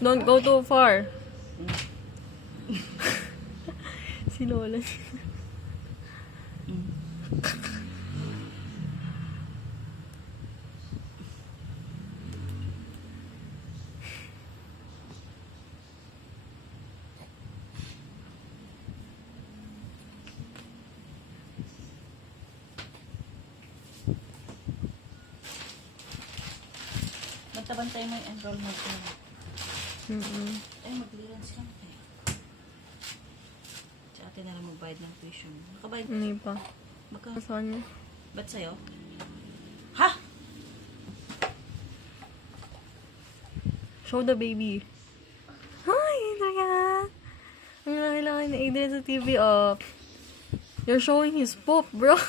Don't go too far. Si Lola. Bantay mo yung enrollment mo. Ay, mag-clearance lang tayo. Si ate na lang magbayad ng tuition. Nakabayad ka? Hindi pa. Magka... Saan niya? Ba't sa'yo? Ha? Show the baby. Hi, Adrian! Ang laki-laki na Adrian sa TV. You're showing his poop, bro.